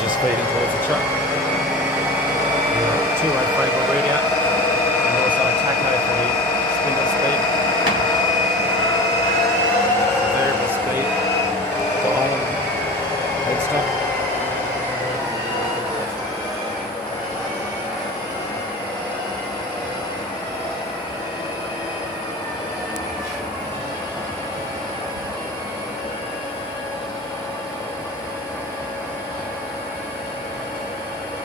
just feeding towards the truck. Two-way Frankel readout, and also a tacho for the spindle speed, variable speed, dial, head stop.